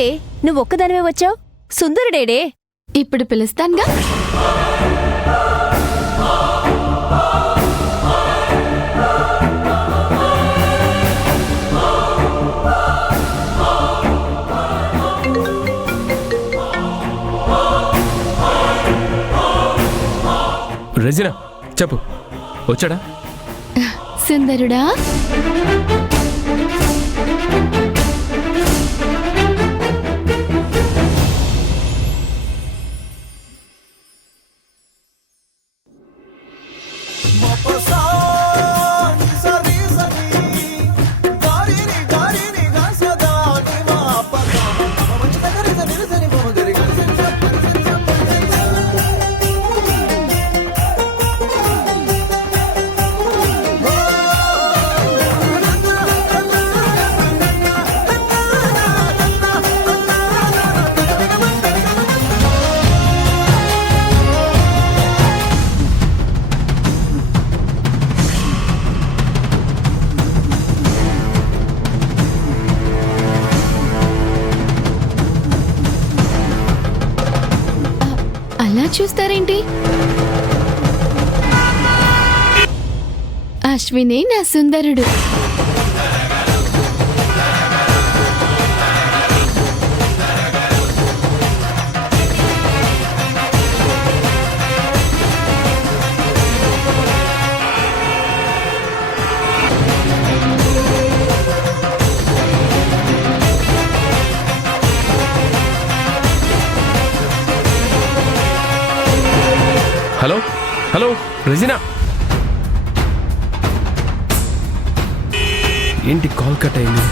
ఏంటే నువ్వొక్కదానివే వచ్చావు? సుందరుడేడే? ఇప్పుడు పిలుస్తానుగా. రెజినా చెప్పు, వచ్చాడా? సుందరుడా, అలా చూస్తారేంటి? అశ్వినే నా సుందరుడు. హలో హలో రెజినా, ఏంటి కాల్ కట్ అయింది?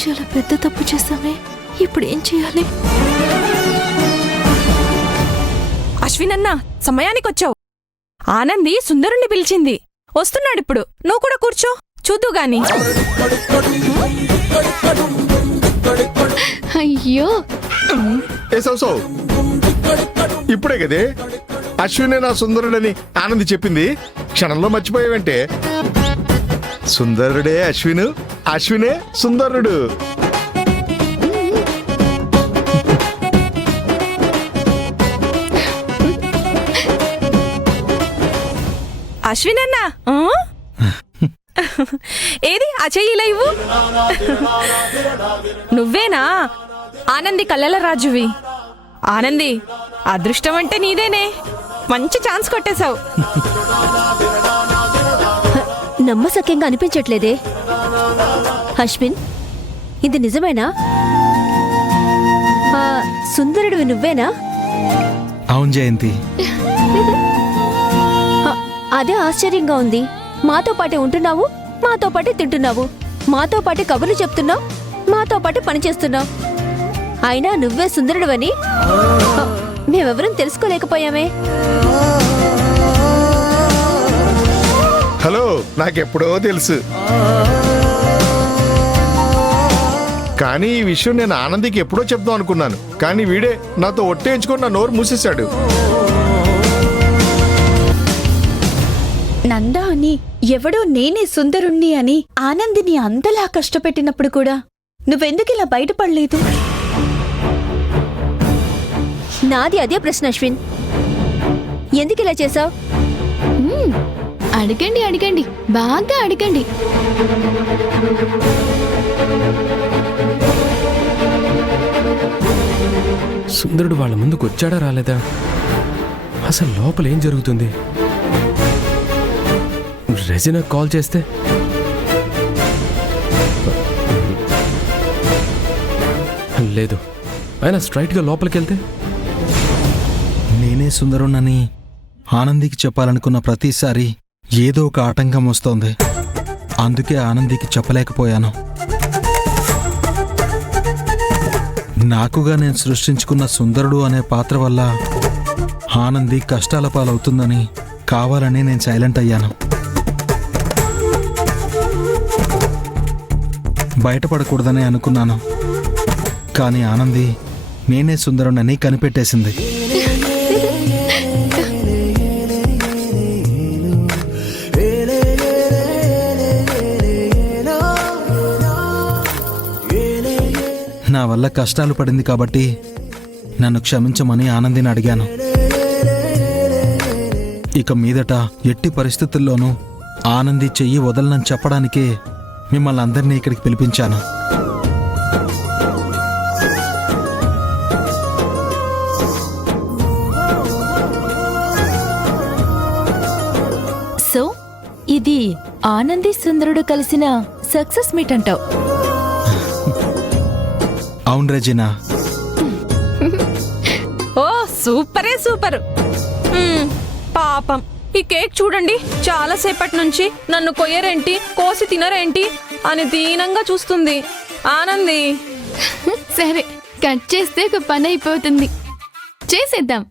చాలా పెద్ద తప్పు చేశామే. ఇప్పుడు ఏం చేయాలి? అశ్వినన్నా, సమయానికొచ్చావు. ఆనంది సుందరుణ్ణి పిలిచింది, వస్తున్నాడిప్పుడు. నువ్వు కూడా కూర్చో, చూద్దు గాని. అయ్యో, ఇప్పుడే కదే అశ్వినే నా సుందరుడని ఆనంది చెప్పింది. క్షణంలో మర్చిపోయావంటే? సుందరుడే అశ్విను, అశ్వినే సుందరుడు. అశ్వినన్నా, ఏది ఆ చెయ్యిలా ఇవ్వు. నువ్వేనా ఆనంది కళ్ళల రాజువి? ఆనంది, అదృష్టం అంటే నీదేనే. మంచి ఛాన్స్ కొట్టేశావు. నమ్మసక్యంగా అనిపించట్లేదే. అశ్విన్, ఇది నిజమేనా? సుందరుడివి నువ్వేనా? అవును జయంతి. అదే ఆశ్చర్యంగా ఉంది. మాతో పాటే ఉంటున్నావు, మాతో పాటే తింటున్నావు, మాతో పాటే కబుర్లు చెప్తున్నావు, మాతో పాటే పని చేస్తున్నావు. అయినా నువ్వే సుందరుడివని మేమెవరం తెలుసుకోలేకపోయామే. హలో, నాకెప్పుడో తెలుసు. కానీ ఈ విషయం నేను ఆనందికి ఎప్పుడో చెప్దాం అనుకున్నాను. కానీ వీడే నాతో ఒట్టేయించుకొని నా నోరు మూసేశాడు. నందా అని ఎవడో నేనే సుందరుణ్ణి అని ఆనందిని అంతలా కష్టపెట్టినప్పుడు కూడా నువ్వెందుకిలా బయటపడలేదు? నాది అదే ప్రశ్న అశ్విన్. ఎందుకిలా చేశావు? అడగండి అడగండి, బాగా అడగండి. సుందరుడు వాళ్ళ ముందుకు వచ్చాడా రాలేదా? అసలు లోపల ఏం జరుగుతుంది? రెజినా కాల్ చేస్తే లేదు, ఆయన స్ట్రైట్గా లోపలికి వెళ్తే నేనే సుందరుణ్ణని ఆనందికి చెప్పాలనుకున్న ప్రతిసారి ఏదో ఒక ఆటంకం వస్తోంది. అందుకే ఆనందికి చెప్పలేకపోయాను. నాకుగా నేను సృష్టించుకున్న సుందరుడు అనే పాత్ర వల్ల ఆనంది కష్టాల పాలవుతుందని కావాలని నేను సైలెంట్ అయ్యాను. బయటపడకూడదనే అనుకున్నాను. కానీ ఆనంది నేనే సుందరుణ్ణని కనిపెట్టేసింది. నా వల్ల కష్టాలు పడింది కాబట్టి నన్ను క్షమించమని ఆనందిని అడిగాను. ఇక మీదట ఎట్టి పరిస్థితుల్లోనూ ఆనంది చెయ్యి వదలనని చెప్పడానికే మిమ్మల్ని అందరినీ ఇక్కడికి పిలిపించాను. సో ఇది ఆనంది సుందరుడు కలిసిన సక్సెస్ మీట్ అంటావు. అవును రెజినా. ఓ సూపరే సూపర్. పాపం ఈ కేక్ చూడండి, చాలా సేపటి నుంచి నన్ను కొయ్యరేంటి, కోసి తినరేంటి అని దీనంగా చూస్తుంది. ఆనంది సరే, కట్ చేస్తే ఒక పని అయిపోతుంది. చేసేద్దాం.